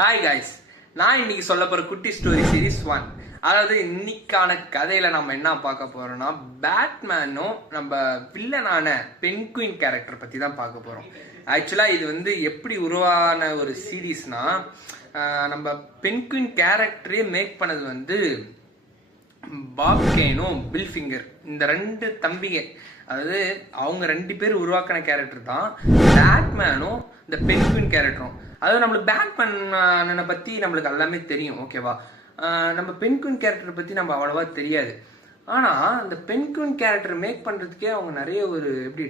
Hi guys, நான் இன்னைக்கு சொல்ல போற குட்டி ஸ்டோரி சீரிஸ் 1. அதாவது இன்னைக்கான கதையில நம்ம என்ன பார்க்க போறோம்னா, பேட்மேனும் நம்ம வில்லனான பென்குயின் கேரக்டர் பத்தி தான் பார்க்க போறோம். ஆக்சுவலா இது வந்து எப்படி உருவான ஒரு சீரீஸ்னா, நம்ம பென்குயின் கேரக்டரே மேக் பண்ணது வந்து பாப் கேனும் பில் ஃபிங்கர், இந்த ரெண்டு தம்பிங்க. அதாவது அவங்க ரெண்டு பேர் உருவாக்கின கேரக்டர் தான் பேட்மேனும் இந்த பென்குயின் கேரக்டரும். அதாவது நம்மளுக்கு பேட்மேனை பற்றி நம்மளுக்கு எல்லாமே தெரியும், ஓகேவா. நம்ம பென்குயின் கேரக்டரை பற்றி நம்ம அவ்வளோவா தெரியாது. ஆனால் இந்த பென்குயின் கேரக்டர் மேக் பண்ணுறதுக்கே அவங்க நிறைய ஒரு எப்படி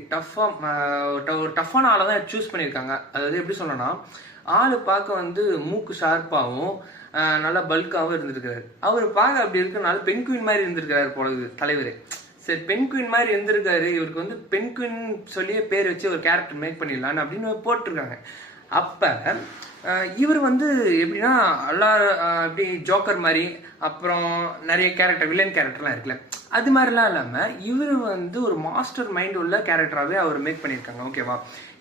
டஃப்பான ஆளை தான் சூஸ் பண்ணியிருக்காங்க. அதாவது எப்படி சொல்லணும்னா, ஆள் பார்க்க வந்து மூக்கு ஷார்ப்பாகவும் நல்லா பல்காகவும் இருந்திருக்காரு. அவர் பார்க்க அப்படி இருக்கனால பென்குயின் மாதிரி இருந்திருக்காரு போல தலைவர். சரி, பென்குயின் மாதிரி இருந்திருக்காரு, இவருக்கு வந்து பென்குயின் சொல்லியே பேர் வச்சு ஒரு கேரக்டர் மேக் பண்ணிடலான்னு அப்படின்னு போட்டிருக்காங்க. அப்போ இவர் வந்து எப்படின்னா எல்லாரும் எப்படி ஜோக்கர் மாதிரி, அப்புறம் நிறைய கேரக்டர் வில்லன் கேரக்டர்லாம் இருக்குல்ல, அது மாதிரிலாம் இல்லாமல் இவர் வந்து ஒரு மாஸ்டர் மைண்ட் உள்ள கேரக்டராகவே அவர் மேக் பண்ணியிருக்காங்க, ஓகேவா.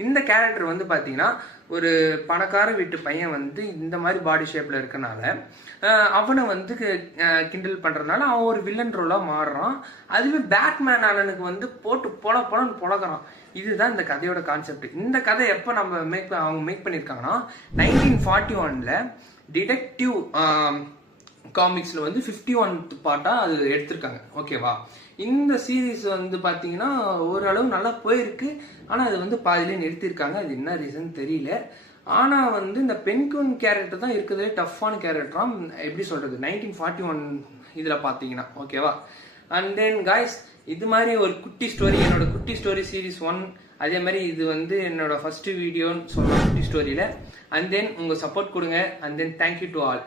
இந்த கேரக்டர் வந்து பார்த்தீங்கன்னா ஒரு பணக்கார வீட்டு பையன் வந்து இந்த மாதிரி பாடி ஷேப்பில் இருக்கனால அவனை வந்து கிண்டல் பண்ணுறதுனால அவன் ஒரு வில்லன் ரோலாக மாறுறான். அதுவே பேட்மேன் ஆனனுக்கு வந்து போட்டு பொழன்னு பொழக்கிறான். இதுதான் இந்த கதையோட கான்செப்ட். இந்த கதை எப்போ அவங்க மேக் பண்ணியிருக்காங்கன்னா 1941 டிடெக்டிவ் காமிக்ஸில் வந்து 51th பார்ட்டாக அது எடுத்திருக்காங்க, ஓகேவா. இந்த சீரீஸ் வந்து பார்த்தீங்கன்னா ஓரளவு நல்லா போயிருக்கு. ஆனால் அது வந்து பாதியிலே நிறுத்தியிருக்காங்க. அது என்ன ரீசன் தெரியல. ஆனால் வந்து இந்த பென்குயின் கேரக்டர் தான் இருக்கிறதுலே டஃப்பான கேரக்டராக, எப்படி சொல்கிறது, 1941 இதில் பார்த்தீங்கன்னா, ஓகேவா. அண்ட் தென் காய்ஸ், இது மாதிரி ஒரு குட்டி ஸ்டோரி, என்னோட குட்டி ஸ்டோரி சீரீஸ் 1. அதே மாதிரி இது வந்து என்னோட ஃபர்ஸ்ட் வீடியோன்னு சொல்லலாம் குட்டி ஸ்டோரியில். அண்ட் தென் உங்கள் சப்போர்ட் கொடுங்க. And then thank you to all.